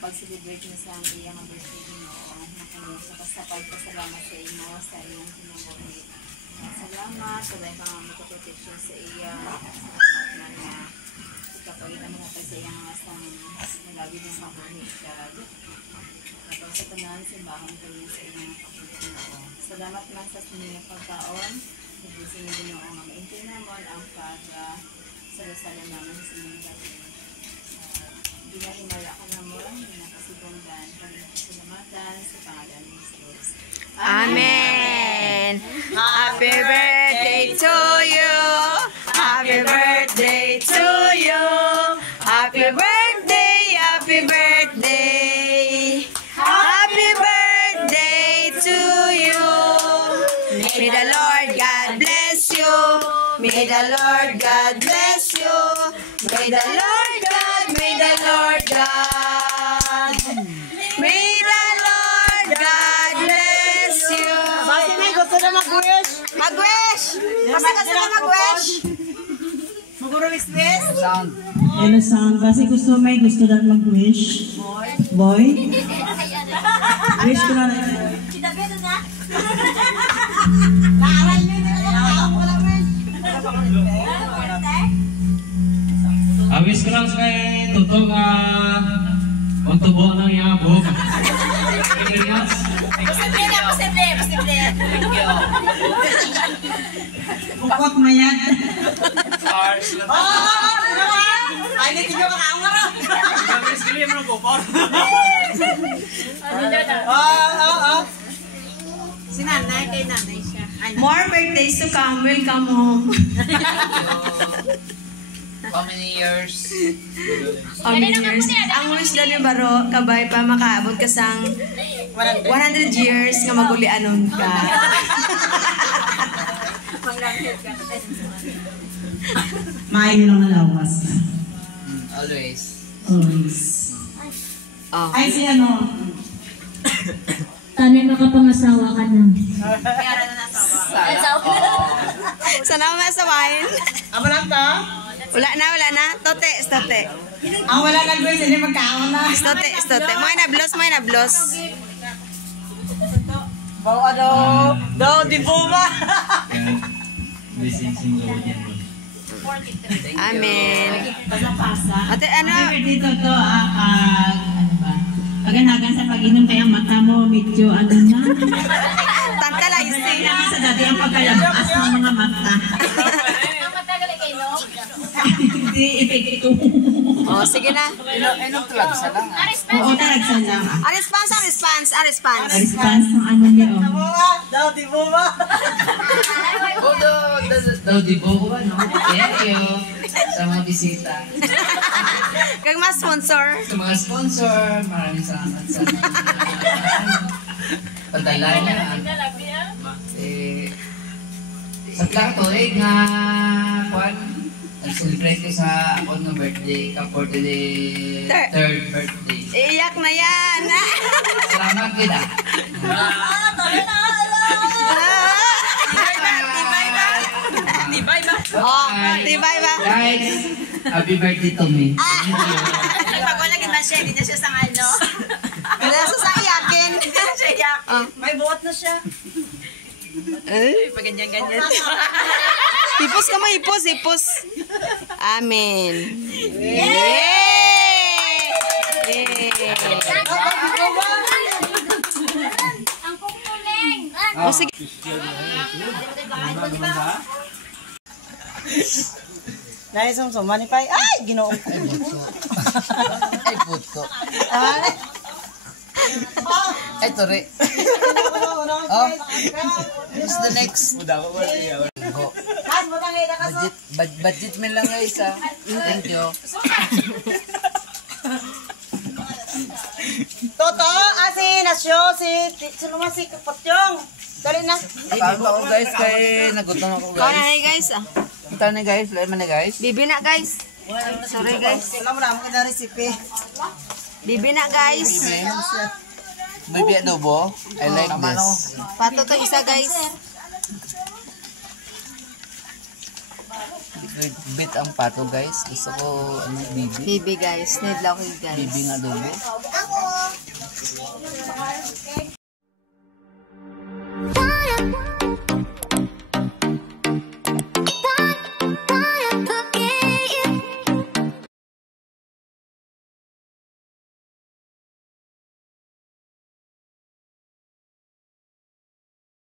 pag-celebrate niya sa iyang birthday Ginoo. Sa pasalamat sa inyo sa iyong kinabuhi. Salamat sa dahil pang protection sa iya. Salamat na ikapagitan mo natin sa iyang asang nalagi ng mabuhi siya. Tapos sa tanan, simbahan ko yun sa iyong Ginoo. Salamat man sa sunyang pagkaon. Nagusin niyo Ginoo nga maintin naman ang pag-salasala naman sa inyong gabi. Ginahimala ka naman, ginakasibonggan, pagkakasalamatan sa pangalan ng Jesus. Amen! Happy birthday to you! Happy birthday to you! Happy birthday! Happy birthday! Happy birthday to you! May the Lord God bless you! May the Lord God bless you! May the Lord God, may the Lord God, may the Lord God bless you. Basta may gusto na mag-wish. Mag-wish! Basta gusto na mag-wish. Mag-wish? Sound. Ano sound? Basta may gusto na mag-wish. Boy? Wish ko na rin. Sinabi na na? Naaral nyo na lang. Wala wish. Awis ko lang sa kay Tutong magtubo ng iyang buhok. Posible. Bukot mayad. Stars lang. Ay, hindi nyo makaungar. Awis ko lang ko po. Si nanay, kay nanay siya. More birthdays to come. Welcome home. How many years? Ang wish na ni Baro, kabay pa makaabot ka sang 100 years nga magulianon ka. Maayo lang nalawas ka. Always. Always. Oh. Ay, si ano? Tanay makapangasawa ka na. Sana may asawain. Aba lang to? Wala na. Tote. Wala lang guys, hindi magkaon na. Stote. May na blos. Bawa daw, di po ba? Amen. Ate, ano? Dito to, ano ba? Paganagan sa pag-inom kaya ang mata mo, medyo ano na. Tantalizing. Sa dati ang pagkalabas ng mga mata. Hindi, epekto. Oh, sige na. Inom tulad sa lang. Oo, talagsan lang. Response. Response ng ano niyo. Daw di bo ko no? Thank you sa mga bisita. Kag mas sponsor. Sa mga sponsor, maraming salamat sa padala niya. Sa tlang tuig nga nag-celebrate ko sa ako ng birthday ka for the third birthday. Iyak na yan. Salamat kita. Tibay ba? Guys, happy birthday to me. Pag wala na siya, hindi na siya sang ano. Wala sa iyakin. Siya yakin. May buhat na siya. Pag ganyan. Hipos ka mo, hipos. Amen. Yay! Ang kukuling. O sige. Dahil sumsuma ni Pai. Ay, ginoong ko. Ay, puto. Ay, tori. Oh, who's the next? Go. Budget man lang guys ha. Thank you. Toto, si Nasyo, sino man si Kapotyong. Dali na. Paano ako guys kay nagutom ako Kau na guys. guys. Punta na guys, lahat man na guys. Bibi na guys. Sorry guys. Wala mo na mo kita recipe. Bibi na guys. Baby adobo. I like this. Pato to isa guys. Bit ang pato guys. Gusto ko ano bibi. Bibi guys. Need lang ko guys. Bibi nga adobo.